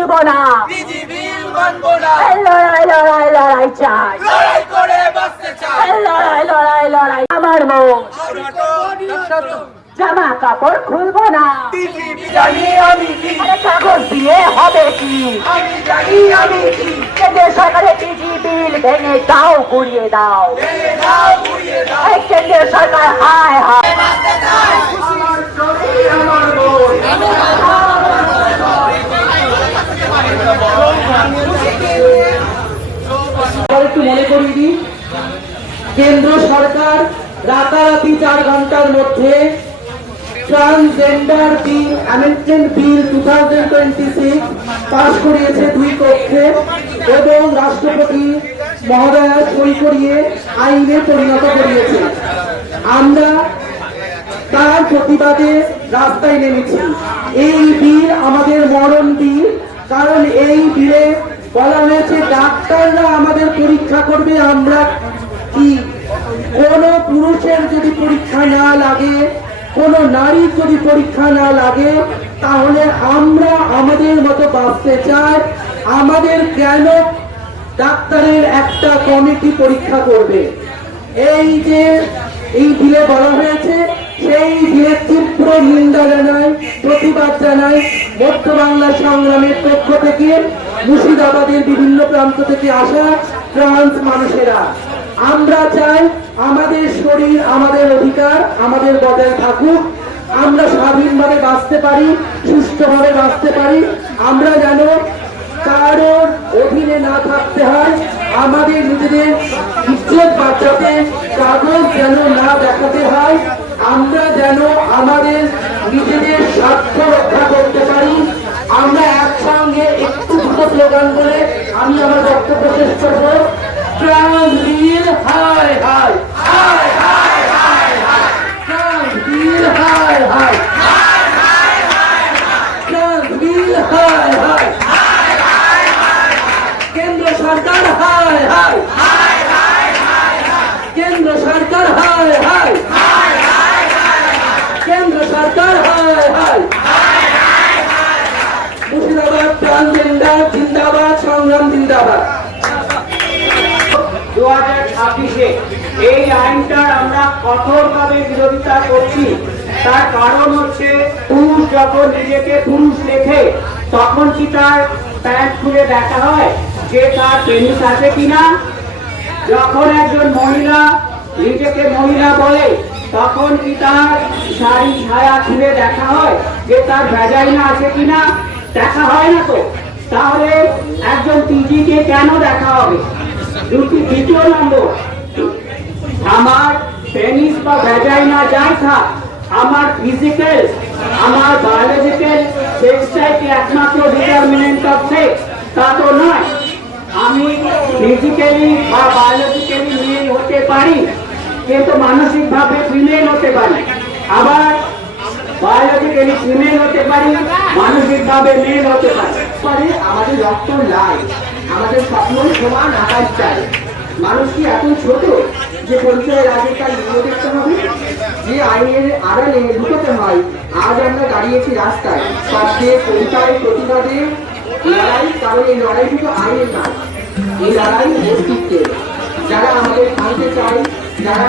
খুলবো না, পিজি বিল মানবো না, লড়াই লড়াই লড়াই চাই, লড়াই করে বাঁচতে চাই, লড়াই লড়াই লড়াই। আমার মন জামা কাপড় খুলবো না, পিজি জানি আমি কি, আরে কাগজ দিয়ে হবে কি, আমি জানি আমি কি, কেন্দ্রের সরকারের পিজি বিল ভেঙে দাও, গুড়িয়ে দাও, ভেঙে দাও ঘুরিয়ে দাও, এই কেন্দ্রের সরকার হায় হায়। বাঁচতে চাই, আমার শরীর আমার মন, একটু মনে করিয়ে দিই, কেন্দ্র সরকার রাতারাতি 4 ঘন্টার মধ্যে ট্রান্সজেন্ডার বিল অ্যামেন্ডমেন্ট বিল 2026 পাশ করিয়েছে 2 কক্ষে এবং রাষ্ট্রপতি মহোদয়া সই করিয়ে আইনে পরিণত করিয়েছে। আমরা তার প্রতিবাদে রাস্তায় নেমেছি। এই বিল আমাদের মরণ বিল, কারণ এই বিলে বলা হয়েছে ডাক্তাররা আমাদের পরীক্ষা করবে। আমরা কি কোন পুরুষের যদি পরীক্ষা না লাগে, কোন নারীর যদি পরীক্ষা না লাগে, তাহলে আমরা আমাদের মতো বাঁচতে চাই। আমাদের কেন ডাক্তারের একটা কমিটি পরীক্ষা করবে? এই যে এই বিলে বলা হয়েছে, সেই বিলে তীব্র নিন্দা জানাই, প্রতিবাদ জানাই মধ্য বাংলা সংগ্রামের পক্ষ থেকে, মুর্শিদাবাদের বিভিন্ন প্রান্ত থেকে আসা ট্রান্স মানুষেরা। আমরা চাই আমাদের শরীর, আমাদের অধিকার আমাদের বজায় থাকুক, আমরা স্বাধীনভাবে বাঁচতে পারি, সুষ্ঠুভাবে বাঁচতে পারি। আমরা যেন কারোর অধীনে না থাকতে হয়, আমাদের নিজেদের ইজ্জত বাঁচাতে কাগজ যেন না দেখাতে হয়, আমরা যেন আমাদের নিজেদের স্বার্থ রক্ষা করতে পারি। আমরা একসঙ্গে একটু দুটো স্লোগান বলে আমি আমার বক্তব্য শেষ করব। ট্রান্স বিল হায় হায়, হায় হায় হায় হায়, ট্রান্স বিল হায় হায়, ট্রান্স বিল হায় হায়, কেন্দ্র সরকার হায় হায়, কেন্দ্র সরকার হায় হায়, কেন্দ্র সরকার হায় হায়। মুর্শিদাবাদ ট্রান্সজেন্ডার জিন্দাবাদ, সংগ্রাম জিন্দাবাদ। 2026-এ এই আইনটার আমরা কঠোরভাবে বিরোধিতা করছি। তার কারণ হচ্ছে, পুরুষ যখন নিজেকে পুরুষ লেখে তখন কি তার প্যান্ট খুলে দেখা হয় যে তার পেনিস আছে কিনা? যখন একজন মহিলা নিজেকে মহিলা বলে তখন কি তার শাড়ি ছায়া খুলে দেখা হয় যে তার ভ্যাজাইনা আছে কিনা? দেখা হয় না তো। তাহলে একজন পিজিকে কেন দেখা হবে? দ্বিতীয় নম্বর, আমার পেনিস বা ভ্যাজাইনা যাই থাক, আমার ফিজিক্যাল, আমার বায়োলজিক্যাল সেক্সটাই কি একমাত্র ডিটারমিনেন্ট অফ সেক্স? তা তো নয়। আমি ফিজিক্যালি বা বায়োলজিক্যালি মেল হতে পারি, কিন্তু মানসিকভাবে ফিমেল হতে পারি। আবার বায়োলজিক্যালি ফিমেল হতে পারি, মানসিকভাবে মেল হতে পারি। আমাদের রক্ত লাল, আমাদের স্বপ্ন সমান আকাশ চাই। মানুষ কি এত ছোট যে পরিচয়ের আগে তার লিঙ্গ দেখতে হবে? যে আইনের আড়ালে লুকোতে হয়। আজ আমরা দাঁড়িয়েছি রাস্তায়, পাশে কবিতায় প্রতিবাদে লড়াই, কারণ এই লড়াই শুধু আইনের নয়, এই লড়াই অস্তিত্বের। যারা আমাদের ভাঙতে চায়, যারা